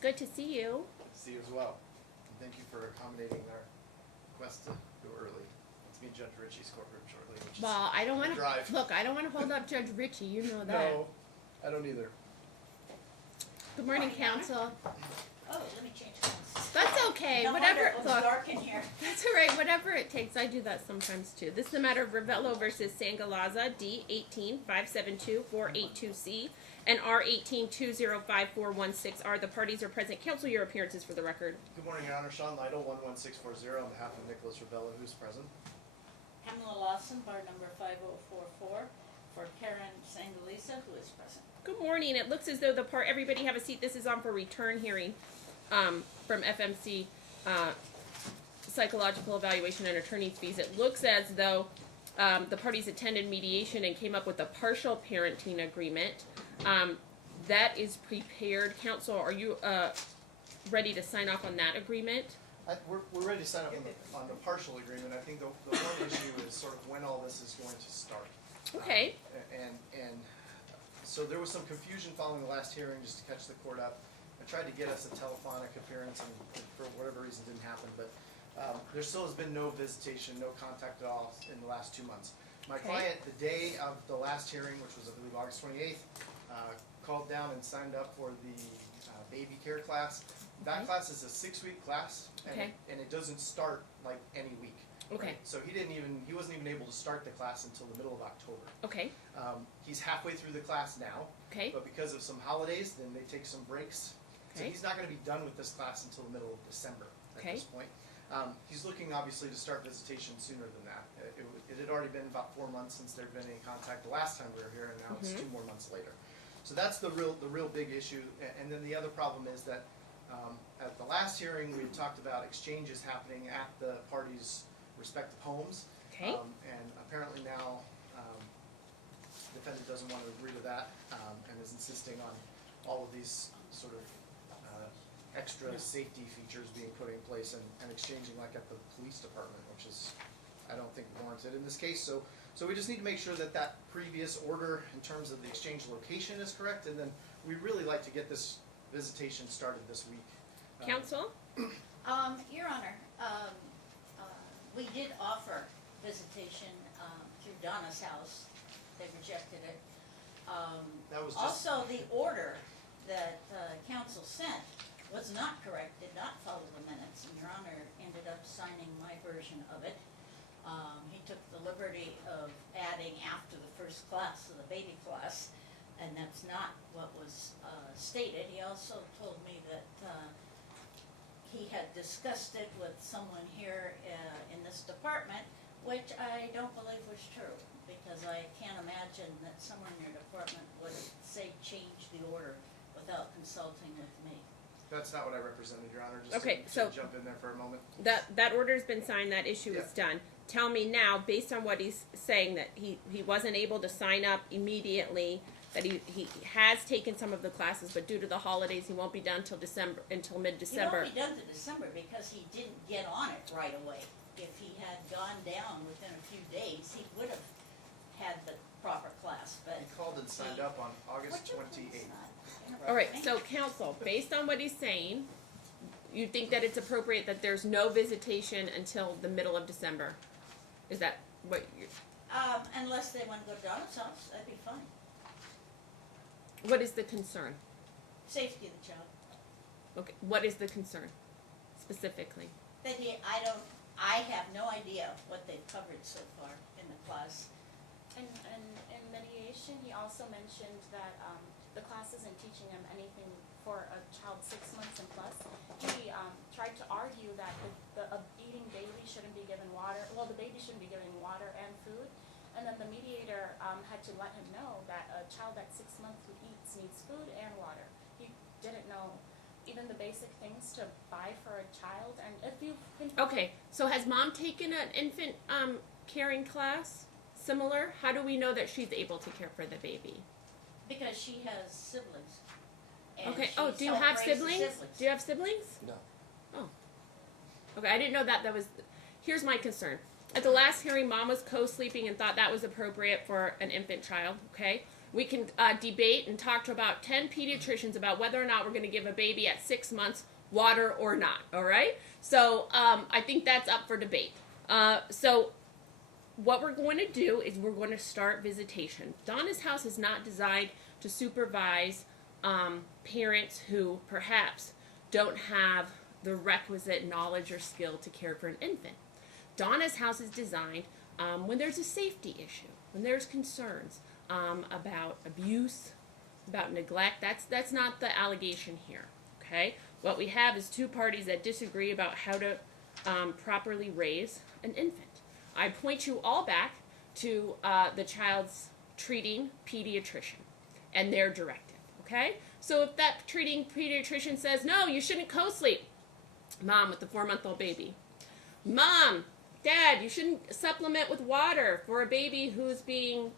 good to see you. See you as well. And thank you for accommodating our request to go early. Let's meet Judge Ritchie's courtroom shortly. Which is Well, I don't want to drive. look. I don't want to hold up Judge Ritchie. You know that. No, I don't either. Good morning, counsel. Oh, let me change clothes. That's okay. No Whatever. wonder it was Look, dark in here. that's all right. Whatever it takes. I do that sometimes too. This is the matter of Ravello versus Sangalaza, D 18-572-482C and R 18-205-416R. The parties are present. Counsel, your appearances for the record. Good morning, Your Honor. Sean Lytle, 11640 on behalf of Nicholas Ravello, who's present. Pamela Lawson, bar number 5044, for Karen Sangalaza, who is present. Good morning. It looks as though everybody have a seat. This is on for return hearing from FMC, psychological evaluation and attorney's fees. It looks as though the parties attended mediation and came up with a partial parenting agreement. That is prepared. Counsel, are you ready to sign off on that agreement? We're ready to sign up on the partial agreement. I think the one issue is sort of when all this is going to start. Okay. And so there was some confusion following the last hearing, just to catch the court up. I tried to get us a telephonic appearance, and for whatever reason didn't happen, but there still has been no visitation, no contact at all in the last 2 months. My client, the day of the last hearing, which was I believe August 28th, called down and signed up for the baby care class. That class is a 6-week class, and it doesn't start like any week. Okay. Right? So he wasn't even able to start the class until the middle of October. Okay. He's halfway through the class now. Okay. But because of some holidays, then they take some breaks. So Okay. he's not going to be done with this class until the middle of December at Okay. this point. He's looking obviously to start visitation sooner than that. It had already been about 4 months since there had been any contact the last time we were here, and now it's 2 more months later. So that's the real big issue. And then the other problem is that at the last hearing we had talked about exchanges happening at the parties' respective homes. Okay. And apparently now the defendant doesn't want to agree to that and is insisting on all of these sort of extra safety features being put in place and exchanging like at the police department, which is, I don't think, warranted in this case. So we just need to make sure that that previous order in terms of the exchange location is correct, and then we'd really like to get this visitation started this week. Counsel? Your Honor, we did offer visitation through Donna's house. They rejected it. That was just, Also, the order that counsel sent was not correct, did not follow the minutes, and Your Honor ended up signing my version of it. He took the liberty of adding after the first class of the baby class, and that's not what was stated. He also told me that he had discussed it with someone here in this department, which I don't believe was true, because I can't imagine that someone in your department would say change the order without consulting with me. that's not what I represented, Your Honor. Just Okay, to so jump in there for a moment. that order's been signed. That issue is done. Tell me now, based on what he's saying, that he wasn't able to sign up immediately, that he has taken some of the classes, but due to the holidays, he won't be done until mid-December. He won't be done to December because he didn't get on it right away. If he had gone down within a few days, he would have had the proper class, but. He called and signed up on August 28th. All right, so counsel, based on what he's saying, you think that it's appropriate that there's no visitation until the middle of December? Is that what you're... Unless they want to go to Donna's house, that'd be fine. What is the concern? Safety of the child. Okay, what is the concern specifically? That I have no idea what they've covered so far in the class. And in mediation, he also mentioned that the class isn't teaching him anything for a child 6 months and plus. He tried to argue that a eating baby shouldn't be given water. Well, the baby shouldn't be given water and food. And then the mediator had to let him know that a child at 6 months who eats needs food and water. He didn't know even the basic things to buy for a child. And if you can... Okay, so has mom taken an infant caring class similar? How do we know that she's able to care for the baby? Because she has siblings. And Okay, she do you have self-raises siblings? Do you have siblings? No. Oh. Okay, I didn't know that was... Here's my concern. At the last hearing, mom was co-sleeping and thought that was appropriate for an infant child, okay? We can debate and talk to about 10 pediatricians about whether or not we're going to give a baby at 6 months water or not, all right? So I think that's up for debate. So what we're going to do is we're going to start visitation. Donna's house is not designed to supervise parents who perhaps don't have the requisite knowledge or skill to care for an infant. Donna's house is designed when there's a safety issue, when there's concerns about abuse, about neglect. That's not the allegation here, okay? What we have is two parties that disagree about how to properly raise an infant. I point you all back to the child's treating pediatrician and their directive, okay? So if that treating pediatrician says, no, you shouldn't co-sleep, mom with the 4-month-old baby. Mom, dad, you shouldn't supplement with water for a baby who's being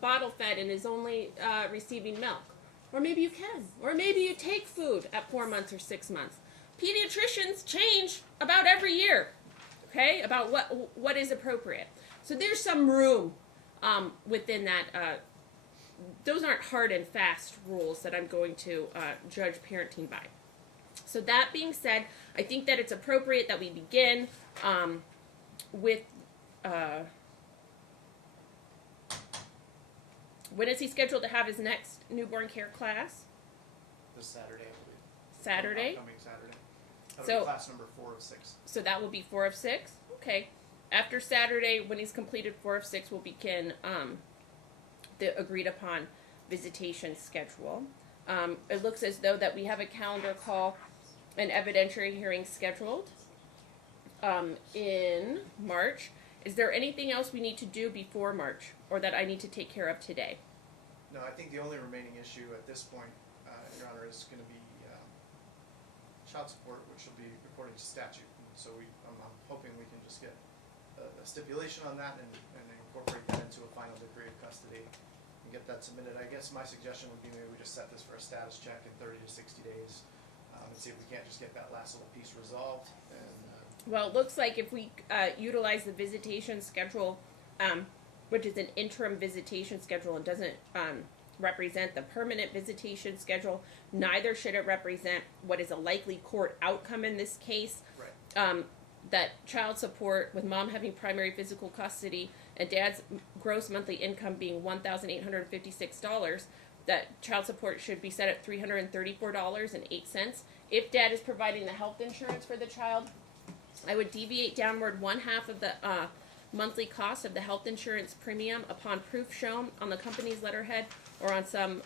bottle fed and is only receiving milk. Or maybe you can. Or maybe you take food at 4 months or 6 months. Pediatricians change about every year, okay, about what is appropriate. So there's some room within that. Those aren't hard and fast rules that I'm going to judge parenting by. So that being said, I think that it's appropriate that we begin with, when is he scheduled to have his next newborn care class? This Saturday, I believe. Saturday? Upcoming Saturday. That'll So- be class number 4 of 6. So that will be 4 of 6? Okay. After Saturday, when he's completed 4 of 6, we'll begin the agreed upon visitation schedule. It looks as though that we have a calendar call, an evidentiary hearing scheduled in March. Is there anything else we need to do before March or that I need to take care of today? No, I think the only remaining issue at this point, Your Honor, is going to be child support, which will be according to statute. And so I'm hoping we can just get a stipulation on that and incorporate that into a final decree of custody and get that submitted. I guess my suggestion would be maybe we just set this for a status check in 30 to 60 days and see if we can't just get that last little piece resolved. And Well, it looks like if we utilize the visitation schedule, which is an interim visitation schedule and doesn't represent the permanent visitation schedule, neither should it represent what is a likely court outcome in this case. right. That child support, with mom having primary physical custody and dad's gross monthly income being $1,856, that child support should be set at $334.08. If dad is providing the health insurance for the child, I would deviate downward 1/2 of the monthly cost of the health insurance premium upon proof shown on the company's letterhead or on some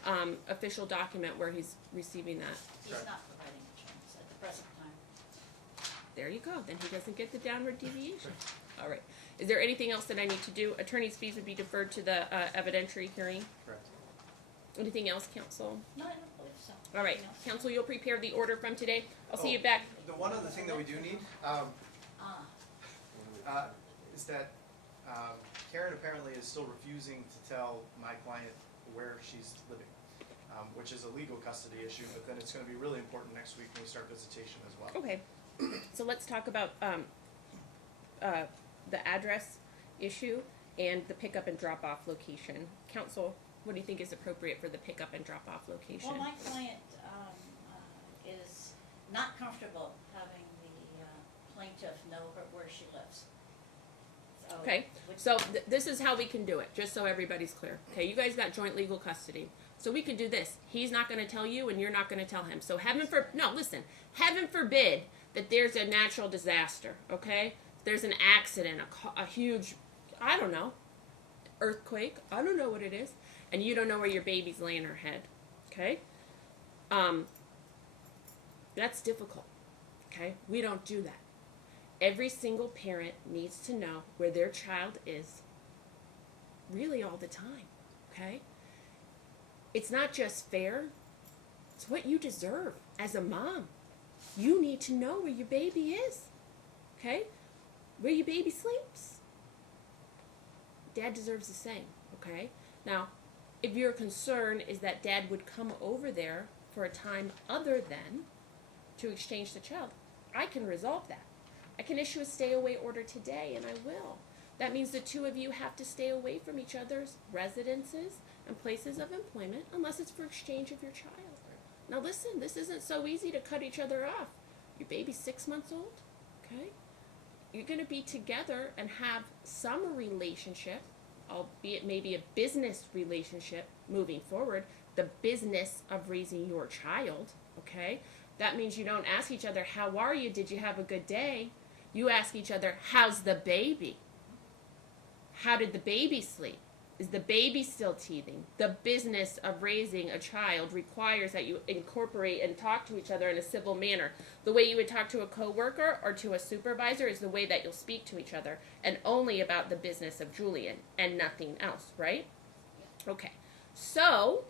official document where he's receiving that. He's not providing insurance at the present time. There you go. Then he doesn't get the downward deviation. All right. Is there anything else that I need to do? Attorney's fees would be deferred to the evidentiary hearing. Correct. Anything else, counsel? No, I don't believe so. All right. Anything else? Counsel, you'll prepare the order from today. I'll see you back. The one other thing that we do need is that Karen apparently is still refusing to tell my client where she's living, which is a legal custody issue, but then it's going to be really important next week when we start visitation as well. Okay. So let's talk about the address issue and the pickup and drop-off location. Counsel, what do you think is appropriate for the pickup and drop-off location? Well, my client is not comfortable having the plaintiff know where she lives. So Okay, so this is how we can do it, just so everybody's clear. Okay, you guys got joint legal custody. So we could do this. He's not going to tell you and you're not going to tell him. So heaven forbid that there's a natural disaster, okay? There's an accident, a huge, I don't know, earthquake, I don't know what it is, and you don't know where your baby's laying her head, okay? That's difficult, okay? We don't do that. Every single parent needs to know where their child is really all the time, okay? It's not just fair, it's what you deserve as a mom. You need to know where your baby is, okay? Where your baby sleeps. Dad deserves the same, okay? Now, if your concern is that dad would come over there for a time other than to exchange the child, I can resolve that. I can issue a stay-away order today, and I will. That means the two of you have to stay away from each other's residences and places of employment unless it's for exchange of your child. Now listen, this isn't so easy to cut each other off. Your baby's 6 months old, okay? You're going to be together and have some relationship, albeit maybe a business relationship moving forward, the business of raising your child, okay? That means you don't ask each other, how are you? Did you have a good day? You ask each other, how's the baby? How did the baby sleep? Is the baby still teething? The business of raising a child requires that you incorporate and talk to each other in a civil manner. The way you would talk to a coworker or to a supervisor is the way that you'll speak to each other, and only about the business of Julian and nothing else, right? Okay, so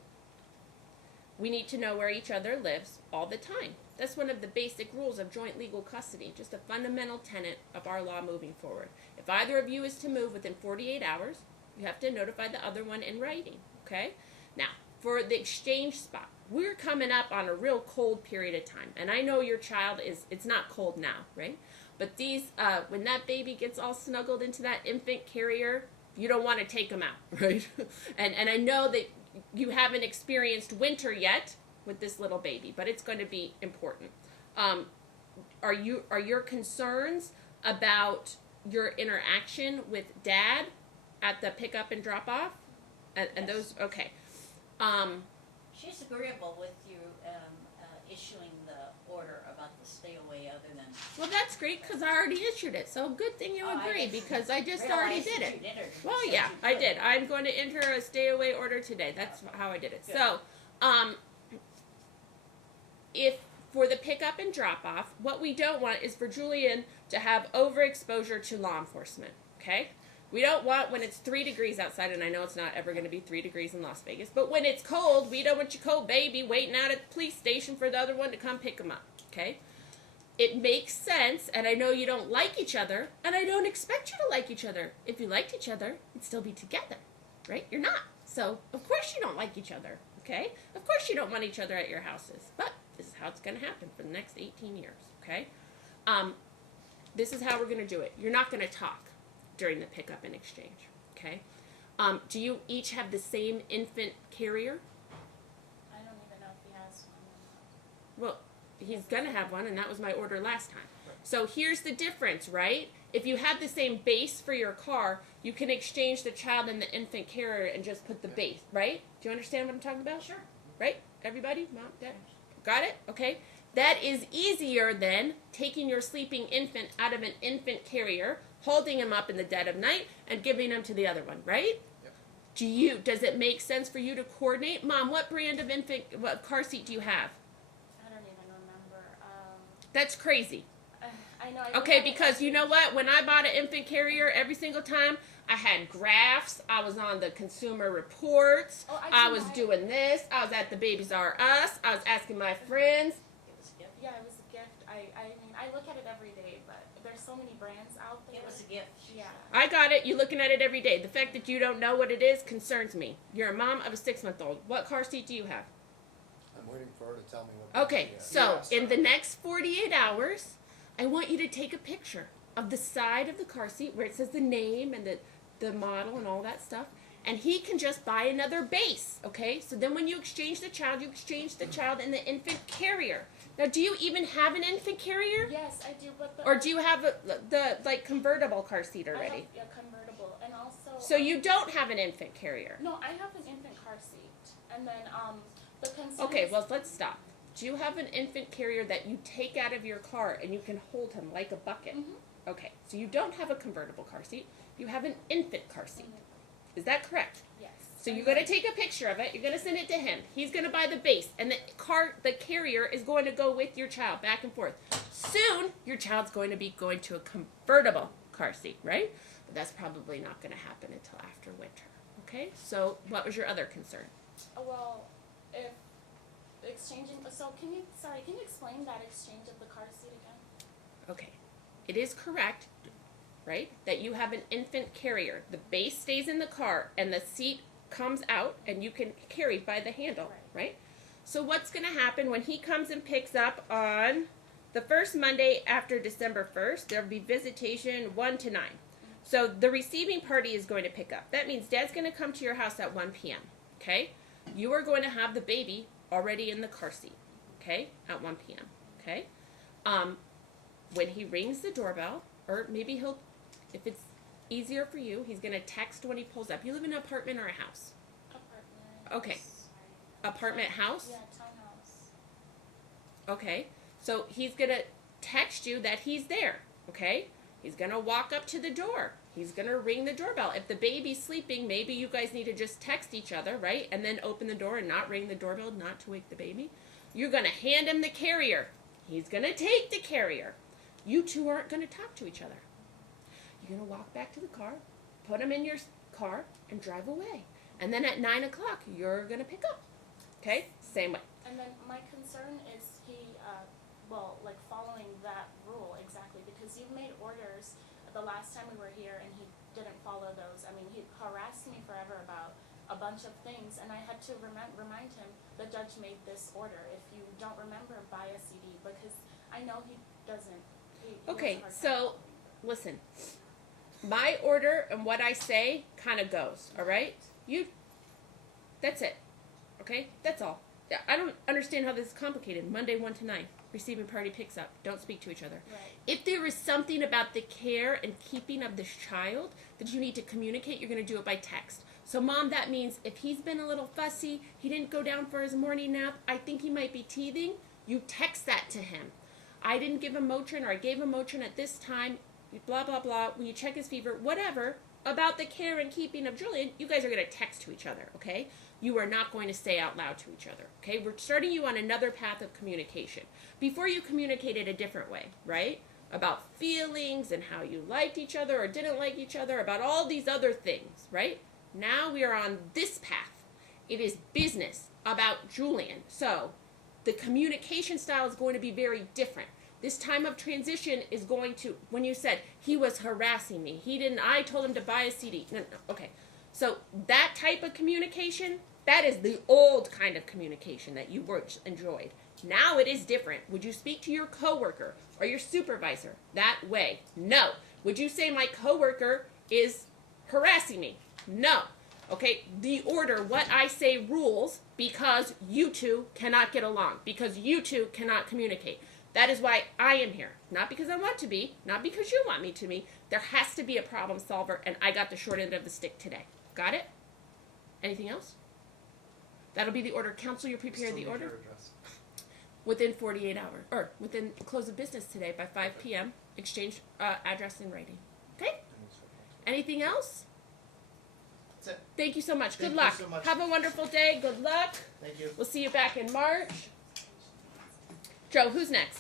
we need to know where each other lives all the time. That's one of the basic rules of joint legal custody, just a fundamental tenet of our law moving forward. If either of you is to move within 48 hours, you have to notify the other one in writing, okay? Now, for the exchange spot, we're coming up on a real cold period of time. And I know your child it's not cold now, right? But these, when that baby gets all snuggled into that infant carrier, you don't want to take them out, right? and I know that you haven't experienced winter yet with this little baby, but it's going to be important. Are your concerns about your interaction with Dad at the pickup and drop off? And Yes. those, okay. She's agreeable with you issuing the order about the stay away other than. Well, that's great because I already issued it. So good thing you Oh, I agree didn't because I just realize already that did you it. did it. You Well, said yeah, you I could. did. I'm going to enter a stay away order today. That's how I did it. Good. So, if for the pickup and drop off, what we don't want is for Julian to have overexposure to law enforcement. Okay? We don't want when it's 3 degrees outside, and I know it's not ever going to be 3 degrees in Las Vegas, but when it's cold, we don't want your cold baby waiting out at the police station for the other one to come pick him up. Okay? It makes sense, and I know you don't like each other, and I don't expect you to like each other. If you liked each other, you'd still be together, right? You're not. So, of course you don't like each other, okay? Of course you don't want each other at your houses, but this is how it's going to happen for the next 18 years, okay? This is how we're going to do it. You're not going to talk during the pickup and exchange, okay? Do you each have the same infant carrier? I don't even know if he has one or not. Well, he's going to have one, and that was my order last time. So here's the difference, right? If you have the same base for your car, you can exchange the child and the infant carrier and just put the base, right? Do you understand what I'm talking about? Sure. Right? Everybody? Mom, Dad? Got it? Okay. That is easier than taking your sleeping infant out of an infant carrier, holding him up in the dead of night, and giving him to the other one, right? Yep. Does it make sense for you to coordinate? Mom, what brand of what car seat do you have? I don't even remember. That's crazy. I know. I Okay, look at it because every- you know what? When I bought an infant carrier, every single time I had graphs. I was on the Consumer Reports. Oh, I do was mine- doing this. I was at the Babies R Us. I was asking my friends. It was a gift. Yeah, it was a gift. I mean, I look at it every day, but there's so many brands out there. It was a gift. Yeah. I got it. You're looking at it every day. The fact that you don't know what it is concerns me. You're a mom of a 6-month-old. What car seat do you have? I'm waiting for her to tell me what. Okay, she has. so Yeah, in the next 48 hours, I want you to take a picture of the side of the car seat where it says the name and the model and all that stuff. And he can just buy another base, okay? So then when you exchange the child, you exchange the child in the infant carrier. Now, do you even have an infant carrier? Yes, I do. But the Or do you have the convertible car seat I have already? a convertible, and also. So you don't have an infant carrier. No, I have an infant car seat, and then the concern. Okay, is- well, let's stop. Do you have an infant carrier that you take out of your car and you can hold him like a bucket? Mhm. Okay, so you don't have a convertible car seat. You have an infant car seat. Mhm. Is that correct? Yes. So you're going to take a picture of it. You're going to send it to him. He's going to buy the base, and the carrier is going to go with your child back and forth. Soon, your child's going to be going to a convertible car seat, right? But that's probably not going to happen until after winter. Okay. So what was your other concern? Well, if exchanging. So can you explain that exchange of the car seat again? Okay. It is correct, right, that you have an infant carrier. The base stays in the car, and the seat comes out, and you can carry by the handle, right? So what's going to happen when he comes and picks up on the first Monday after December 1st, there'll be visitation 1 to 9. So the receiving party is going to pick up. That means Dad's going to come to your house at 1 p.m., okay? You are going to have the baby already in the car seat, okay, at 1 p.m., okay? When he rings the doorbell, or maybe he'll, if it's easier for you, he's going to text when he pulls up. You live in an apartment or a house? Apartment. Okay. Apartment house? Yeah, townhouse. Okay. So he's going to text you that he's there, okay? He's going to walk up to the door. He's going to ring the doorbell. If the baby's sleeping, maybe you guys need to just text each other, right? And then open the door and not ring the doorbell, not to wake the baby. You're going to hand him the carrier. He's going to take the carrier. You two aren't going to talk to each other. You're going to walk back to the car, put him in your car, and drive away. And then at 9 o'clock, you're going to pick up. Okay? Same way. And then my concern is like following that rule exactly, because you've made orders the last time we were here and he didn't follow those. I mean, he harassed me forever about a bunch of things, and I had to remind him the judge made this order. If you don't remember, buy a CD, because I know he doesn't. He Okay, has a hard time so following. listen. My order and what I say kind of goes, all right? That's it. Okay? That's all. I don't understand how this is complicated. Monday 1 to 9. Receiving party picks up. Don't speak to each other. Right. If there is something about the care and keeping of this child that you need to communicate, you're going to do it by text. So, Mom, that means if he's been a little fussy, he didn't go down for his morning nap, I think he might be teething, you text that to him. I didn't give him Motrin, or I gave him Motrin at this time, blah, blah, blah. When you check his fever, whatever, about the care and keeping of Julian, you guys are going to text to each other, okay? You are not going to say out loud to each other, okay? We're starting you on another path of communication. Before you communicated a different way, right? About feelings and how you liked each other or didn't like each other, about all these other things, right? Now we are on this path. It is business about Julian. So the communication style is going to be very different. This time of transition is going to, when you said, he was harassing me, I told him to buy a CD. No, okay. So that type of communication, that is the old kind of communication that you enjoyed. Now it is different. Would you speak to your coworker or your supervisor that way? No. Would you say my coworker is harassing me? No. Okay, the order, what I say rules, because you two cannot get along, because you two cannot communicate. That is why I am here. Not because I want to be, not because you want me to be. There has to be a problem solver, and I got the short end of the stick today. Got it? Anything else? That'll be the order. Counsel, you prepare Still the need order your address. within 48 hours, or within close of business today by 5 p.m. Exchange address in writing. Okay? Anything else? That's it. Thank you so much. Good Thank you luck. so much. Have a wonderful day. Good luck. Thank you. We'll see you back in March. Joe, who's next?